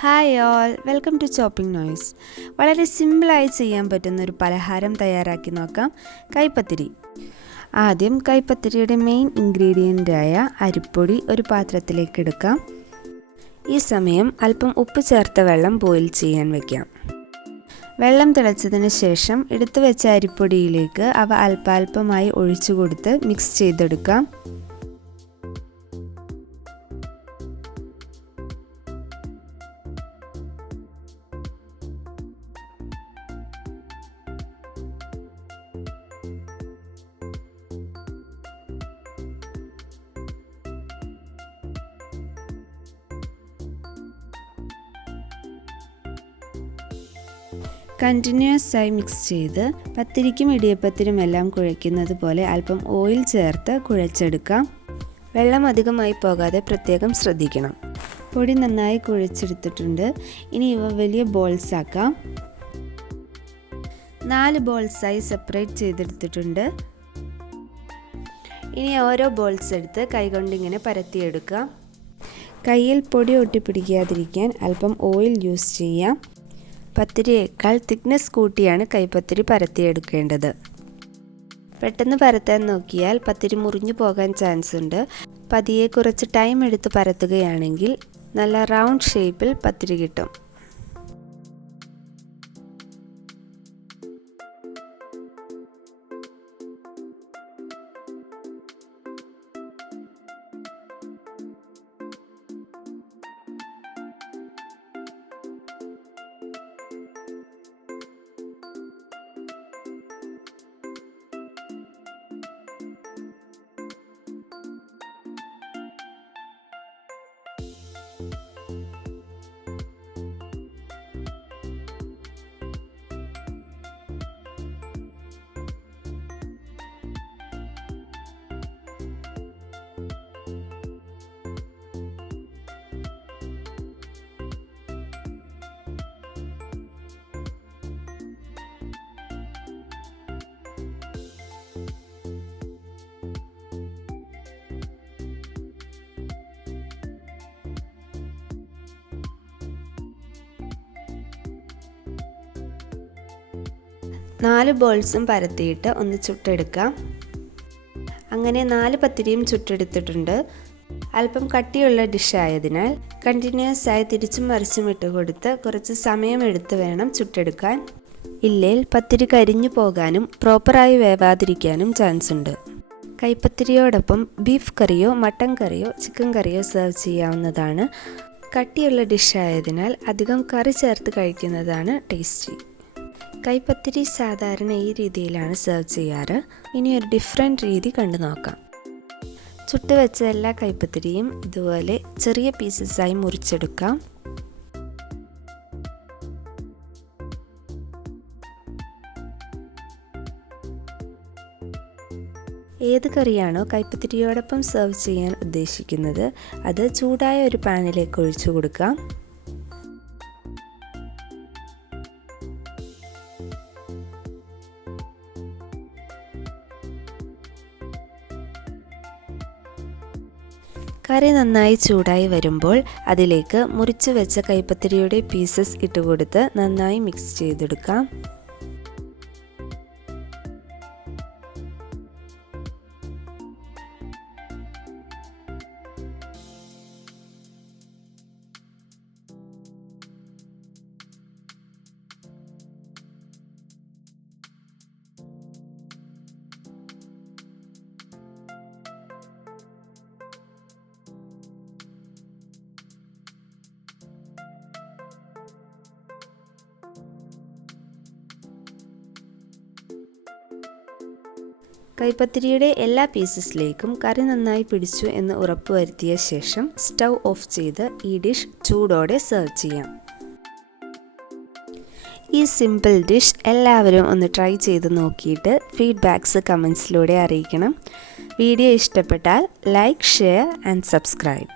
Hi all, welcome to chopping noise. വളരെ സിമ്പിളായി ചെയ്യാൻ പറ്റുന്ന ഒരു പലഹാരം തയ്യാറാക്കി നോക്കാം. കൈപ്പത്തിരി. ആദ്യം കൈപ്പത്തിരിയുടെ മെയിൻ ഇൻഗ്രീഡിയൻ്റായ അരിപ്പൊടി ഒരു പാത്രത്തിലേക്ക് എടുക്കാം. ഈ സമയം അല്പം ഉപ്പ് ചേർത്ത വെള്ളം ബോയിൽ ചെയ്യാൻ വയ്ക്കാം. വെള്ളം തിളച്ചതിന് ശേഷം എടുത്തു വെച്ച അരിപ്പൊടിയിലേക്ക് അവ അല്പാൽപമായി ഒഴിച്ചു കൊടുത്ത് മിക്സ് ചെയ്തെടുക്കാം. കണ്ടിന്യൂസ് ആയി മിക്സ് ചെയ്ത് പത്തിരിക്കും ഇടിയപ്പത്തിനുമെല്ലാം കുഴയ്ക്കുന്നത് പോലെ അല്പം ഓയിൽ ചേർത്ത് കുഴച്ചെടുക്കാം. വെള്ളം അധികമായി പോകാതെ പ്രത്യേകം ശ്രദ്ധിക്കണം. പൊടി നന്നായി കുഴച്ചെടുത്തിട്ടുണ്ട്. ഇനി ഇവ വലിയ ബോൾസ് ആക്കാം. 4 ബോൾസായി സെപ്പറേറ്റ് ചെയ്തെടുത്തിട്ടുണ്ട്. ഇനി ഓരോ ബോൾസ് എടുത്ത് കൈകൊണ്ട് ഇങ്ങനെ പരത്തിയെടുക്കാം. കയ്യിൽ പൊടി ഒട്ടിപ്പിടിക്കാതിരിക്കാൻ അല്പം ഓയിൽ യൂസ് ചെയ്യാം. പത്തിരിയേക്കാൾ തിക്നെസ് കൂട്ടിയാണ് കൈപ്പത്തിരി പരത്തിയെടുക്കേണ്ടത്. പെട്ടെന്ന് പരത്താൻ നോക്കിയാൽ പത്തിരി മുറിഞ്ഞു പോകാൻ ചാൻസ് ഉണ്ട്. പതിയെ കുറച്ച് ടൈം എടുത്ത് പരത്തുകയാണെങ്കിൽ നല്ല റൗണ്ട് ഷേപ്പിൽ പത്തിരി കിട്ടും. നാല് ബോൾസും പരത്തിയിട്ട് ഒന്ന് ചുട്ടെടുക്കാം. അങ്ങനെ 4 പത്തിരിയും ചുട്ടെടുത്തിട്ടുണ്ട്. അല്പം കട്ടിയുള്ള ഡിഷായതിനാൽ കണ്ടിന്യൂസ് ആയി തിരിച്ചും മറിച്ചും ഇട്ട് കൊടുത്ത് കുറച്ച് സമയമെടുത്ത് വേണം ചുട്ടെടുക്കാൻ. ഇല്ലേൽ പത്തിരി കരിഞ്ഞു പോകാനും പ്രോപ്പറായി വേവാതിരിക്കാനും ചാൻസ് ഉണ്ട്. കൈപ്പത്തിരിയോടൊപ്പം ബീഫ് കറിയോ മട്ടൻ കറിയോ ചിക്കൻ കറിയോ സെർവ് ചെയ്യാവുന്നതാണ്. കട്ടിയുള്ള ഡിഷായതിനാൽ അധികം കറി ചേർത്ത് കഴിക്കുന്നതാണ് ടേസ്റ്റി. കൈപ്പത്തിരി സാധാരണ ഈ രീതിയിലാണ് സെർവ് ചെയ്യാറ്. ഇനി ഒരു ഡിഫറെൻറ്റ് രീതി കണ്ടു നോക്കാം. ചുട്ടുവെച്ച എല്ലാ കൈപ്പത്തിരിയും ഇതുപോലെ ചെറിയ പീസസായി മുറിച്ചെടുക്കാം. ഏത് കറിയാണോ കൈപ്പത്തിരിയോടൊപ്പം സെർവ് ചെയ്യാൻ ഉദ്ദേശിക്കുന്നത് അത് ചൂടായ ഒരു പാനിലേക്ക് ഒഴിച്ചു കൊടുക്കാം. കറി നന്നായി ചൂടായി വരുമ്പോൾ അതിലേക്ക് മുറിച്ച് വെച്ച കൈപ്പത്തിരിയുടെ പീസസ് ഇട്ടുകൊടുത്ത് നന്നായി മിക്സ് ചെയ്തെടുക്കാം. കൈപ്പത്തിരിയുടെ എല്ലാ പീസസിലേക്കും കറി നന്നായി പിടിച്ചു എന്ന് ഉറപ്പുവരുത്തിയ ശേഷം സ്റ്റൗ ഓഫ് ചെയ്ത് ഈ ഡിഷ് ചൂടോടെ സെർവ് ചെയ്യാം. ഈ സിമ്പിൾ ഡിഷ് എല്ലാവരും ഒന്ന് ട്രൈ ചെയ്ത് നോക്കിയിട്ട് ഫീഡ്ബാക്ക്സ് കമൻസിലൂടെ അറിയിക്കണം. വീഡിയോ ഇഷ്ടപ്പെട്ടാൽ ലൈക്ക്, ഷെയർ ആൻഡ് സബ്സ്ക്രൈബ്.